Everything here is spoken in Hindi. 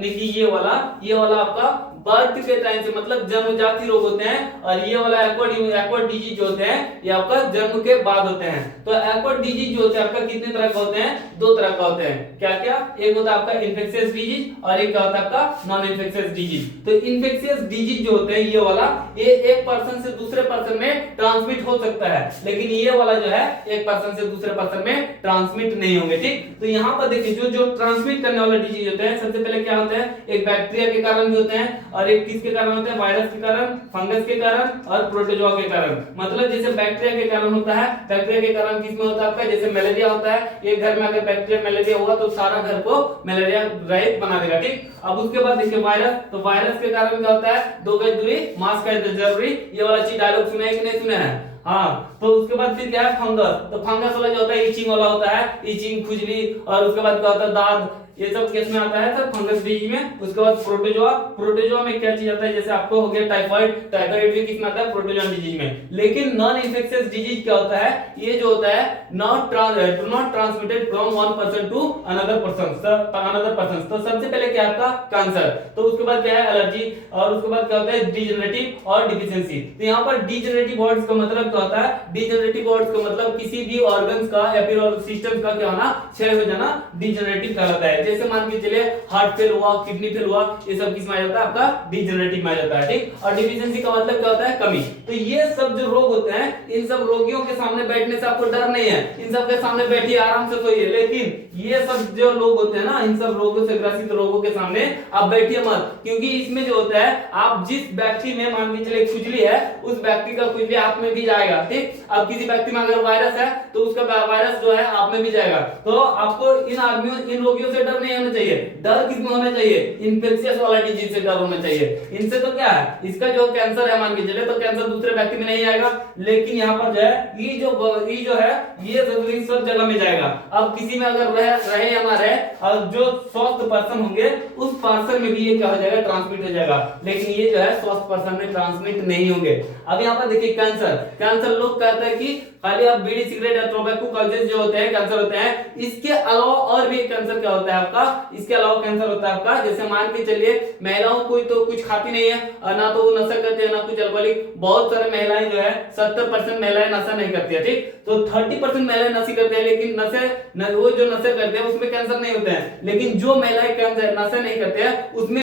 यानी कि ये वाला आपका बर्थ के टाइम से मतलब जन्मजाति रोग होते हैं, और ये वाला एक्वायर्ड डिजीज जो होते हैं ये आपका जन्म के बाद होते हैं। तो एक्वायर्ड डिजीज जो होते हैं आपका कितने तरह का होते हैं, दो तरह का होते हैं। क्या क्या? एक होता है आपका इन्फेक्शियस डिजीज और एक क्या होता है आपका नॉन इन्फेक्शियस डिजीज। तो इन्फेक्शियस डिजीज जो होते हैं ये वाला ये एक पर्सन से दूसरे पर्सन में ट्रांसमिट हो सकता है, लेकिन ये वाला जो है एक पर्सन से दूसरे पर्सन में ट्रांसमिट नहीं होंगे। ठीक, तो यहाँ पर देखिए जो ट्रांसमिट करने वाला डिजीज होते हैं सबसे पहले क्या होता है, एक बैक्टीरिया के कारण भी होते हैं, और एक किसके कारण होता है, वायरस के कारण, फंगस के कारण और प्रोटोजोआ के कारण। मतलब जैसे बैक्टीरिया के कारण होता है, बैक्टीरिया के कारण किसमें होता है आपका, जैसे मलेरिया होता है, एक घर में अगर बैक्टीरिया मलेरिया होगा तो सारा घर को मलेरिया रहित बना देगा। ठीक, अब उसके बाद देखिए वायरस, तो वायरस के कारण क्या होता है, 2 गज दूरी मास्क है जरूरी, ये वाला चीज डायलॉग सुना है कि नहीं सुना है? हाँ, तो उसके बाद फिर क्या है, फंगस। तो फंगस वाला जो होता है इचिंग वाला होता है, इचिंग, खुजली, और उसके बाद क्या होता है दाद, ये सब केस में आता है सर फंगस डिजीज में। उसके बाद प्रोटोजोआ, प्रोटोजोआ में क्या चीज आता है, जैसे आपको हो गया टाइफाइड, टाइफाइड भी किसमें आता है, प्रोटोजोआ डिजीज में। लेकिन नॉन इन्फेक्शियस डिजीज क्या होता है, ये जो होता है not transmitted from one person to another person. तो सबसे पहले क्या है आपका कैंसर, तो उसके बाद क्या है एलर्जी, और उसके बाद क्या होता है डिजेनरेटिव और डिफिशियंसी। तो यहाँ पर डिजेनरेटिव वर्ड्स का मतलब क्या होता है, डिजेनरेटिव वर्ड्स का मतलब किसी भी ऑर्गन्स का या फिर सिस्टम का क्या होना, क्षय हो जाना, डिजेनरेटिव कहलाता है। जैसे मान के चलिए हार्ट फेल हुआ, किडनी फेल हुआ, ये सब किस में आ जाता है आपका डिजेनरेटिव में आ जाता है। ठीक, और डिफिशियंसी का मतलब क्या होता है, कमी। तो ये सब जो रोग होते हैं इन सब रोगियों के सामने बैठने से आपको डर नहीं है, इन सब के सामने बैठिए आराम से सोइए। लेकिन ये सब जो लोग होते हैं ना, इन सब रोगों से ग्रसित लोगों के सामने आप बैठिए मत, क्योंकि इसमें जो होता है आप जिस व्यक्ति में मान के चलिए खुजली है, उस व्यक्ति का खुजली आप में भी जाएगा। ठीक, अब किसी व्यक्ति में अगर वायरस है तो उसका वायरस जो है आप में भी जाएगा। तो आपको इन रोगियों से डर नहीं होना चाहिए। डर किसमें होना चाहिए, इन्फेक्शियस वाला डिजीज से डर होना चाहिए। इनसे तो क्या है, इसका जो कैंसर है मान के चले तो कैंसर दूसरे व्यक्ति में नहीं आएगा, लेकिन यहाँ पर जो है ये जो है ये जरूरी सब जगह में जाएगा। अब किसी में अगर रहे या ना रहे, अब जो स्वस्थ पर्सन होंगे उस पर्सन में भी ये क्या हो जाएगा, ट्रांसमिट हो जाएगा, लेकिन ये जो है स्वस्थ पर्सन में ट्रांसमिट नहीं होंगे। अब यहाँ पर देखिए कैंसर लोग कहते हैं कि खाली आप बीड़ी सिगरेट या टोबैको कल्चर जो होते हैं कैंसर होते हैं, इसके अलावा और भी कैंसर क्या होता है आपका, इसके अलावा कैंसर होता है आपका, जैसे मान के चलिए महिलाओं कोई तो कुछ खाती नहीं है, ना तो वो नशा करते हैं ना कुछ अल्कोहलिक। बहुत सारे महिलाएं जो है 70% महिलाएं नशा नहीं करती है। ठीक, तो 30% महिलाएं नशा करते हैं, लेकिन वो जो नशा करते हैं उसमें कैंसर नहीं होते हैं। लेकिन जो महिलाएं कैंसर नशा नहीं करते हैं उसमें